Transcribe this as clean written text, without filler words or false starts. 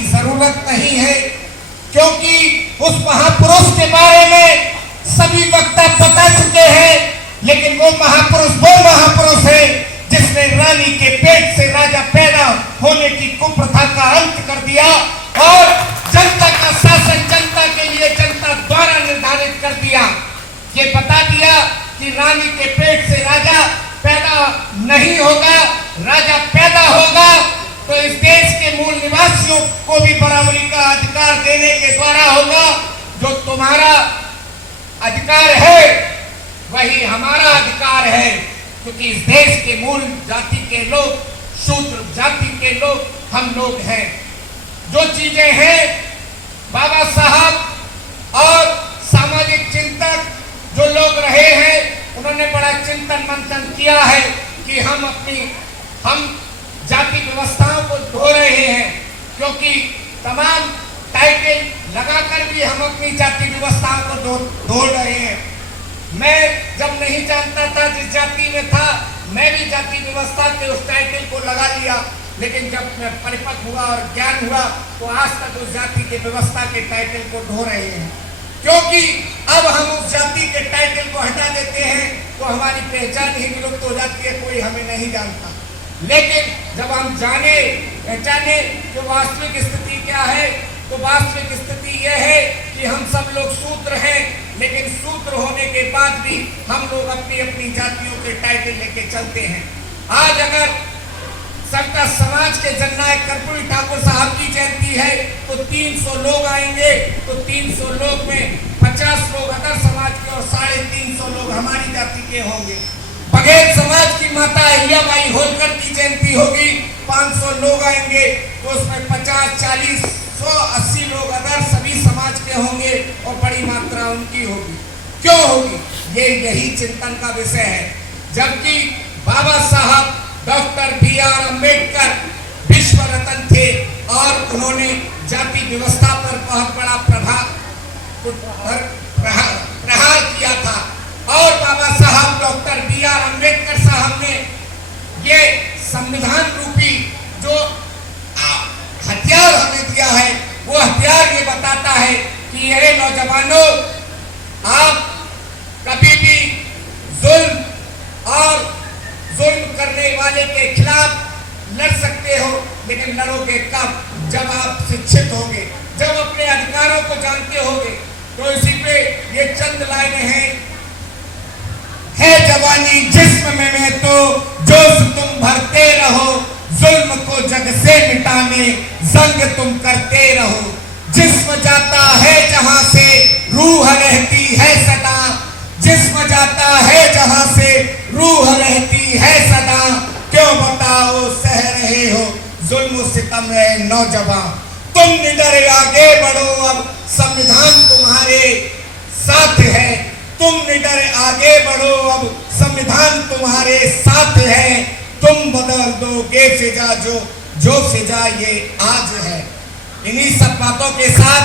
की जरूरत नहीं है, क्योंकि उस महापुरुष के बारे में सभी वक्ता बता चुके हैं। लेकिन वो महापुरुष है जिसने रानी के पेट से राजा पैदा होने की कुप्रथा का अंत कर दिया और जनता का शासन जनता के लिए जनता द्वारा निर्धारित कर दिया। ये बता दिया कि रानी के पेट से राजा पैदा नहीं होगा, राजा पैदा होगा तो इस देश के मूल निवासियों को भी बराबरी का अधिकार देने के द्वारा होगा। जो तुम्हारा अधिकार है वही हमारा अधिकार है, क्योंकि इस देश के मूल जाति के लोग, शूद्र जाति के लोग हम लोग हैं। जो चीजें हैं बाबा साहब और सामाजिक चिंतक जो लोग रहे हैं, उन्होंने बड़ा चिंतन मंथन किया है कि हम जाति व्यवस्थाओं को धो रहे हैं, क्योंकि तमाम टाइटल लगाकर भी हम अपनी जाति व्यवस्थाओं को धो रहे हैं। मैं जब नहीं जानता था, जिस जाति में था, मैं भी जाति व्यवस्था के उस टाइटल को लगा लिया, लेकिन जब मैं परिपक्व हुआ और ज्ञान हुआ तो आज तक उस जाति के व्यवस्था के टाइटल को धो रहे हैं, क्योंकि अब हम उस जाति के टाइटल को हटा देते हैं तो हमारी पहचान ही विलुप्त हो जाती है, कोई हमें नहीं जानता। लेकिन जब हम जाने पहचाने कि वास्तविक स्थिति क्या है, तो वास्तविक स्थिति यह है कि हम सब लोग शूद्र हैं, लेकिन शूद्र होने के बाद भी हम लोग अपनी अपनी जातियों के टाइटल लेके चलते हैं। आज अगर संत समाज के जननायक कर्पूरी ठाकुर साहब की जयंती है तो 300 लोग आएंगे, तो 300 लोग में 50 लोग अदर समाज के और 350 लोग हमारी जाति के होंगे। बघेल समाज की माता अहिल्याबाई होलकर की जयंती होगी, 500 लोग आएंगे, तो उसमें 50, 40, 100, 80 लोग अदर सभी समाज के होंगे और बड़ी मात्रा उनकी होगी। क्यों होगी? यही चिंतन का विषय है। जबकि बाबा साहब डॉक्टर B.R. अम्बेडकर विश्व रत्न थे और उन्होंने जाति व्यवस्था पर बहुत बड़ा प्रहार किया था, और बाबा साहब डॉक्टर B.R. अम्बेडकर साहब ने ये संविधान रूपी जो हथियार हमें दिया है, वो हथियार ये बताता है कि ये नौजवानों, आप कभी भी जुल्म करने वाले के खिलाफ लड़ सकते हो, लेकिन लड़ोगे कब? जब आप शिक्षित होंगे, जब अपने अधिकारों को जानते होंगे। तो इसी पे ये चंद लाइनें हैं। है जवानी जिस्म में तो जोश तुम भरते रहो, जुल्म को जग से मिटाने जंग तुम करते रहो। जिस्म जाता है जहां से रूह रहती है सदा, जिस्म जाता है जहां से रूह रहती है सदा। क्यों बताओ सह रहे हो जुल्म सितम है नौजवान, तुम निडर आगे बढ़ो, अब संविधान तुम्हारे साथ है। तुम निडर आगे बढ़ो, अब संविधान तुम्हारे साथ है। तुम बदल दोगे फिजा जो फिजा ये आज है। इन्हीं सब बातों के साथ